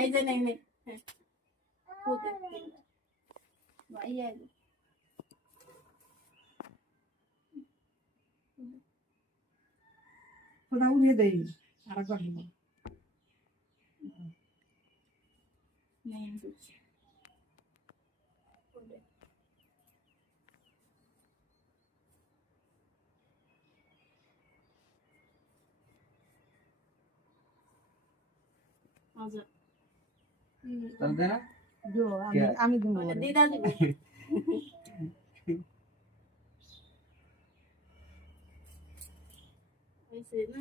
এই যে নেই নেই পুতে ভাইয়া ওটা উড়িয়ে দেই আরেকবার দিব নেই আচ্ছা তাহলে না जो আমি দিব দিদা দিব ऐसे ना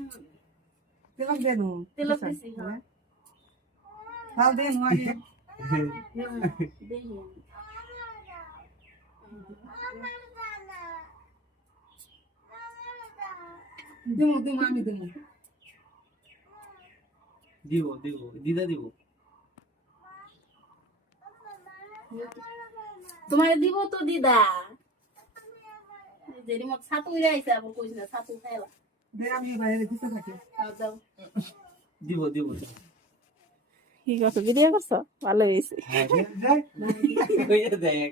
तिलक दे दूं तिलक दिसी हां हां दे नु आगे देखिए दिमु আমি দিমু দিব দিব দিদা দিব তোমারে দিব তো দিদা যে রিমোট ছাতু আইছে আবার কইছ না ছাতু খাইলা দে আমি বাইরে দিতে থাকি খাও দাও দিব দিব কি করছো ভিডিও করছো ভালো হইছে হ্যাঁ দেখ ওই যে দেখ